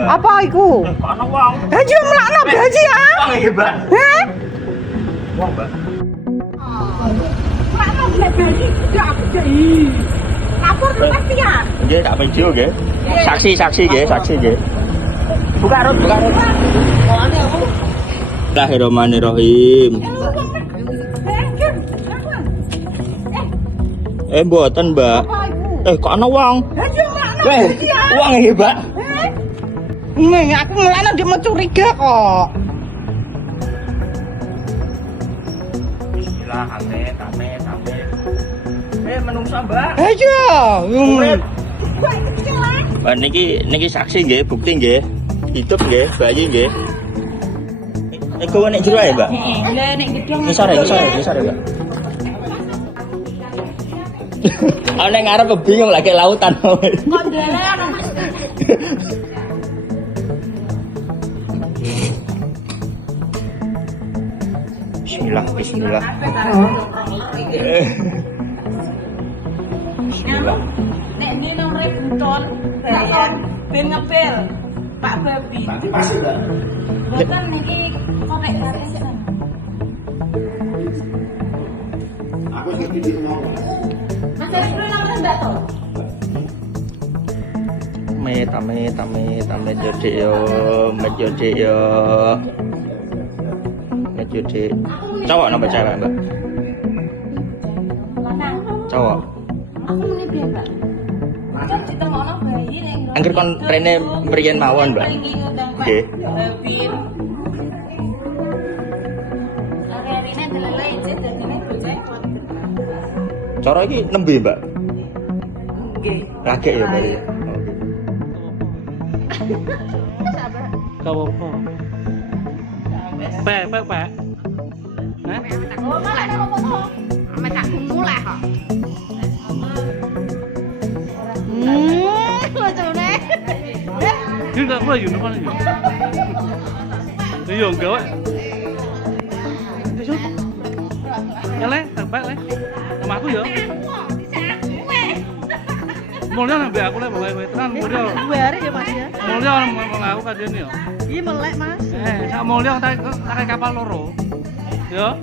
Apa iku? Ana wong. Haji melakno haji ya. Wong iki, Mbak. Heh? Wong, Mbak. Melakno haji gak gede. Lapor pasti ya. Nggih, tak video nggih. Saksi nggih, saksi nggih. Buka rut. Bismillahirrahmanirrahim. Mboten, Mbak. Kok ana wong? Haji melakno Weh, haji ya. wong iki, Mbak. Nih, aku melakno dia mau curiga kok. Bismillah, amit. Menungsa, Mbak. Ayo. Mbak niki saksi nggih, bukti nggih. Hidup nggih, bayi nggih. Kowe nek jero ae, Mbak. Lah nek gedung. Ngisor ya, Mbak. Ana ngarep bingung lagi lautan. Kondele ana. Bismillah. Bismillah. Nek ini nomor buton, ben ngepil. Pak Babi. Pasti, Mbak. Bukan niki konek gratis ya. Aku ngerti di mau. Mas dari nomor ndak to? Amit jodi yo. Jodi. Cowok napa cewek, Mbak? Lanang. Cowok. Aku muni piye, Mbak? Kan ditemokno bayi ning. Angger kon rene mriyen mawon, Mbak. Nggih. Bin. Hari-harine delele ijit dadine bocah. Cara iki nembe, Mbak. Nggih. Lagek ya, Mbak. Sabar. Kau apa? Pe. Hah? Oh, malah ngomong. Ame tak mulai kok. Lucune. Ini enggak apa yun apa yun? Iya enggak, Wak. Ya le, tambah le. Sama aku ya. Mulya nang aku le bae tenan mulya. Dua hari ya mas ya? Mulya ngomong aku kadene ya. Iya melek mas. Sak mulya tak kapal loro. Ya.